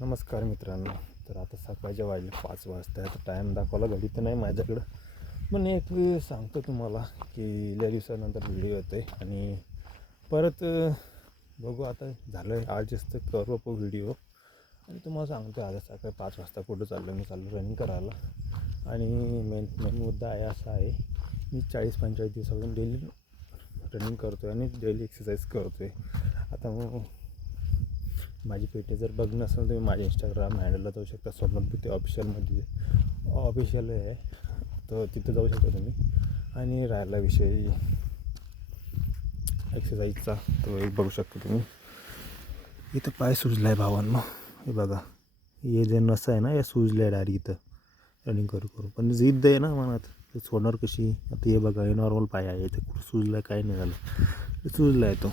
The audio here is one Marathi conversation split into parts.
नमस्कार मित्रांनो. तर आता सकाळचे वाजले 5 वाजता. आता टाईम दाखवला घडी तर नाही माझ्याकडं, पण एक सांगतो तुम्हाला की लय दिवसानंतर व्हिडिओ येतो आहे आणि परत बघू आता झालं आहे ॲडजस्ट तर करू आपण व्हिडिओ. आणि तुम्हाला सांगतो आता सकाळी 5 वाजता कुठं चाललो मी रनिंग करायला. आणि मेन मुद्दा आहे असा आहे, मी 40-45 दिवसापासून डेली रनिंग करतो आहे आणि डेली एक्सरसाइज करतो आहे. आता मग माझी पेटी जर बघणं असेल तर तुम्ही माझ्या इंस्टाग्राम हँडलला जाऊ शकता, सोमनाथ भुते ऑफिशियल आहे, तर तिथं जाऊ शकता तुम्ही. आणि राहिला विषय एक्सरसाइजचा, तो एक बघू शकता तुम्ही. इथं पाय सुजला आहे भावांनो, हे बघा, हे जे नस आहे ना या सुजल्या डायरेक्ट इथं रनिंग करू करू. पण जिद्द आहे ना मनात, ते सोडणार कशी. आता हे बघा, हे नॉर्मल पाय आहे, इथे कुठं सुजला काय नाही झालं, ते सुजला आहे तो.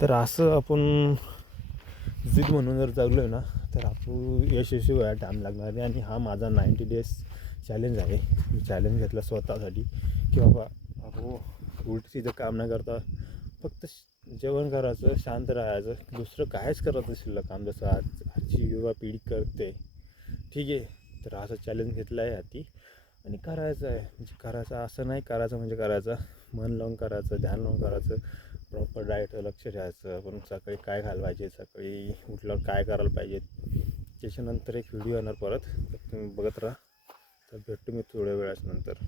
तर असं आपण जिद म्हणून जर जगलो आहे ना तर आपण यशस्वी व्हायला टाईम लागणार आहे. आणि हा माझा 90 डेज चॅलेंज आहे. मी चॅलेंज घेतला स्वतःसाठी की बाबा आपण उलटीचं काम न करता फक्त जेवण करायचं, शांत राहायचं, दुसरं काहीच करायचं शिल्लक काम, जसं आजची युवा पिढी करते. ठीक आहे, तर असं चॅलेंज घेतलं आहे हाती आणि करायचं आहे. म्हणजे करायचं असं नाही, करायचं म्हणजे करायचं, मन लावून करायचं, ध्यान लावून करायचं, प्रॉपर डाएटवर लक्ष द्यायचं. आपण सकाळी काय खायला पाहिजे, सकाळी उठल्यावर काय करायला पाहिजे, त्याच्यानंतर एक व्हिडिओ येणार परत, तर तुम्ही बघत राहा. तर भेटतो मी थोड्या वेळानंतर.